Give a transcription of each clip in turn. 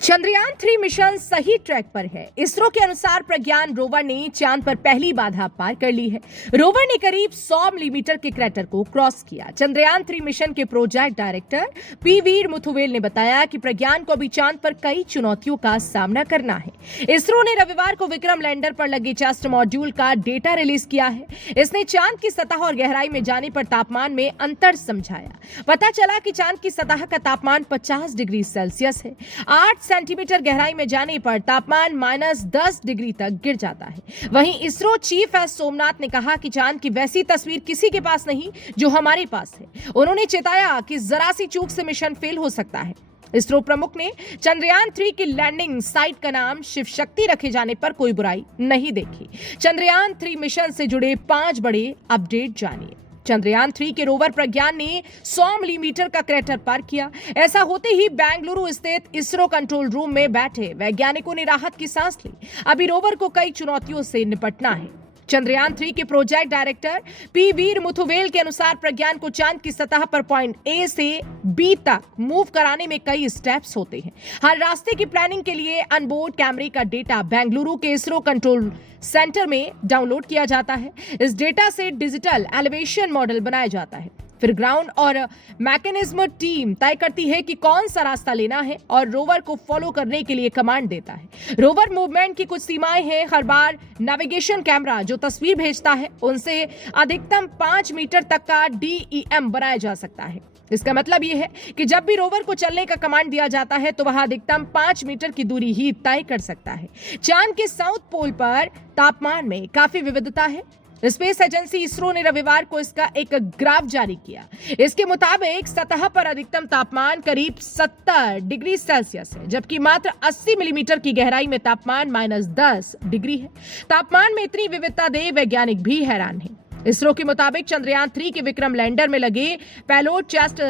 Chandrayaan 3 mission सही track पर है। इसरो के अनुसार प्रज्ञान रोवर ने चांद पर पहली बाधा पार कर ली है। रोवर ने करीब 100 मिलीमीटर के क्रैटर को क्रॉस किया। चंद्रयान 3 मिशन के प्रोजेक्ट डायरेक्टर पी वीर मुथुवेल ने बताया कि प्रज्ञान को अभी चांद पर कई चुनौतियों का सामना करना है। इसरो ने रविवार को विक्रम लैंडर पर लगे चास्ट मॉड्यूल का डेटा रिलीज किया है। इसने चांद की सतह और गहराई में जाने पर तापमान में अंतर समझाया। पता चला कि चांद की सतह का तापमान 50 डिग्री सेल्सियस है। 8 सेंटीमीटर गहराई में जाने पर तापमान -10 डिग्री तक गिर जाता है। वहीं इसरो चीफ एस सोमनाथ ने कहा कि चांद की वैसी तस्वीर किसी के पास नहीं जो हमारे पास है। उन्होंने चेताया कि जरा सी चूक से मिशन फेल हो सकता है। इसरो प्रमुख ने चंद्रयान 3 की लैंडिंग साइट का नाम शिव शक्ति रखे जाने पर कोई बुराई नहीं देखी। चंद्रयान 3 मिशन से जुड़े 5 बड़े अपडेट जानिए। चंद्रयान 3 के रोवर प्रज्ञान ने 100 मिलीमीटर का क्रैटर पार किया। ऐसा होते ही बेंगलुरु स्थित इसरो कंट्रोल रूम में बैठे वैज्ञानिकों ने राहत की सांस ली। अभी रोवर को कई चुनौतियों से निपटना है। चंद्रयान 3 के प्रोजेक्ट डायरेक्टर पी वीर मुथुवेल के अनुसार प्रज्ञान को चांद की सतह पर पॉइंट ए से बी तक मूव कराने में कई स्टेप्स होते हैं। हर रास्ते की प्लानिंग के लिए अनबोर्ड कैमरे का डेटा बेंगलुरु के इसरो कंट्रोल सेंटर में डाउनलोड किया जाता है। इस डेटा से डिजिटल एलिवेशन मॉडल बनाया जाता है। फिर ग्राउंड और मैकेनिज्म टीम तय करती है कि कौन सा रास्ता लेना है और रोवर को फॉलो करने के लिए कमांड देता है। रोवर मूवमेंट की कुछ सीमाएं हैं। हर बार नेविगेशन कैमरा जो तस्वीर भेजता है उनसे अधिकतम 5 मीटर तक का DEM बनाया जा सकता है। इसका मतलब यह है कि जब भी रोवर को चलने का कमांड दिया जाता है तो वह अधिकतम 5 मीटर की दूरी ही तय कर सकता है। चांद के साउथ पोल पर तापमान में काफी विविधता है। स्पेस एजेंसी इसरो ने रविवार को इसका एक ग्राफ जारी किया। इसके मुताबिक सतह पर अधिकतम तापमान करीब 70 डिग्री सेल्सियस है, जबकि मात्र 80 मिलीमीटर की गहराई में तापमान -10 डिग्री है। तापमान में इतनी विविधता देख वैज्ञानिक भी हैरान हैं। इसरो के मुताबिक चंद्रयान 3 के विक्रम लैंडर में लगे पेलोड चेस्ट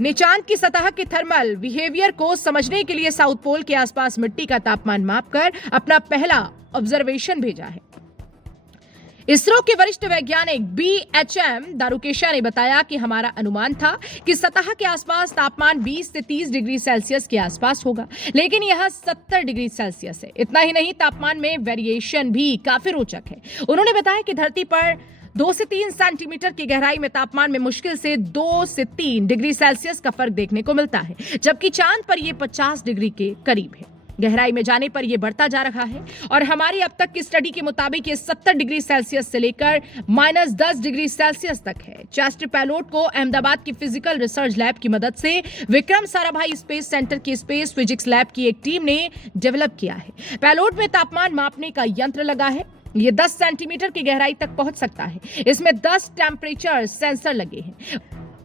ने चांद की सतह के थर्मल बिहेवियर को समझने के लिए साउथ पोल के आसपास मिट्टी का तापमान मापकर अपना पहला ऑब्जर्वेशन भेजा है। इसरो के वरिष्ठ वैज्ञानिक BHM दारुकेशा ने बताया कि हमारा अनुमान था कि सतह के आसपास तापमान 20 से 30 डिग्री सेल्सियस के आसपास होगा, लेकिन यह 70 डिग्री सेल्सियस है। इतना ही नहीं, तापमान में वेरिएशन भी काफी रोचक है। उन्होंने बताया कि धरती पर 2 से 3 सेंटीमीटर की गहराई में तापमान में मुश्किल से 2 से 3 डिग्री सेल्सियस का फर्क देखने को मिलता है, जबकि चांद पर यह 50 डिग्री के करीब है। गहराई में जाने पर यह बढ़ता जा रहा है और हमारी अब तक की स्टडी के मुताबिक ये 70 डिग्री सेल्सियस से लेकर -10 डिग्री सेल्सियस तक है। चेस्ट पेलोड को अहमदाबाद की फिजिकल रिसर्च लैब की मदद से विक्रम साराभाई स्पेस सेंटर की स्पेस फिजिक्स लैब की एक टीम ने डेवलप किया है। पेलोड में तापमान मापने का यंत्र लगा है। ये 10 सेंटीमीटर की गहराई तक पहुंच सकता है। इसमें 10 टेम्परेचर सेंसर लगे हैं।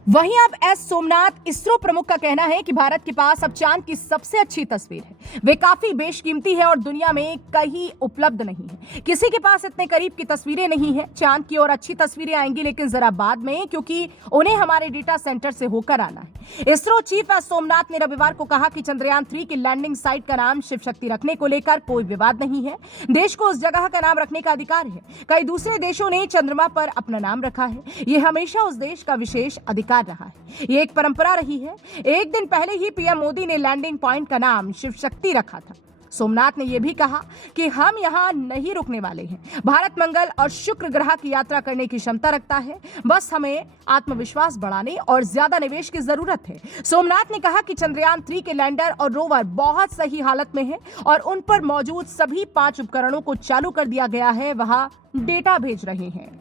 वहीं अब एस सोमनाथ इसरो प्रमुख का कहना है कि भारत के पास अब चांद की सबसे अच्छी तस्वीर है। वे काफी बेशकीमती है और दुनिया में कहीं उपलब्ध नहीं है। किसी के पास इतने करीब की तस्वीरें नहीं है। चांद की और अच्छी तस्वीरें आएंगी, लेकिन जरा बाद में, क्योंकि उन्हें हमारे डेटा सेंटर से होकर आना है। इसरो चीफ एस सोमनाथ ने रविवार को कहा कि चंद्रयान 3 की लैंडिंग साइट का नाम शिव शक्ति रखने को लेकर कोई विवाद नहीं है। देश को उस जगह का नाम रखने का अधिकार है। कई दूसरे देशों ने चंद्रमा पर अपना नाम रखा है। यह हमेशा उस देश का विशेष अधिकार रहा है। ये एक परंपरा रही है। एक दिन पहले ही पीएम मोदी ने लैंडिंग पॉइंट का नाम शिव शक्ति रखा था। सोमनाथ ने यह भी कहा कि हम यहां नहीं रुकने वाले हैं। भारत मंगल और शुक्र ग्रह की यात्रा करने की क्षमता रखता है। बस हमें आत्मविश्वास बढ़ाने और ज्यादा निवेश की जरूरत है। सोमनाथ ने कहा कि चंद्रयान 3 के लैंडर और रोवर बहुत सही हालत में है और उन पर मौजूद सभी 5 उपकरणों को चालू कर दिया गया है। वहां डेटा भेज रहे हैं।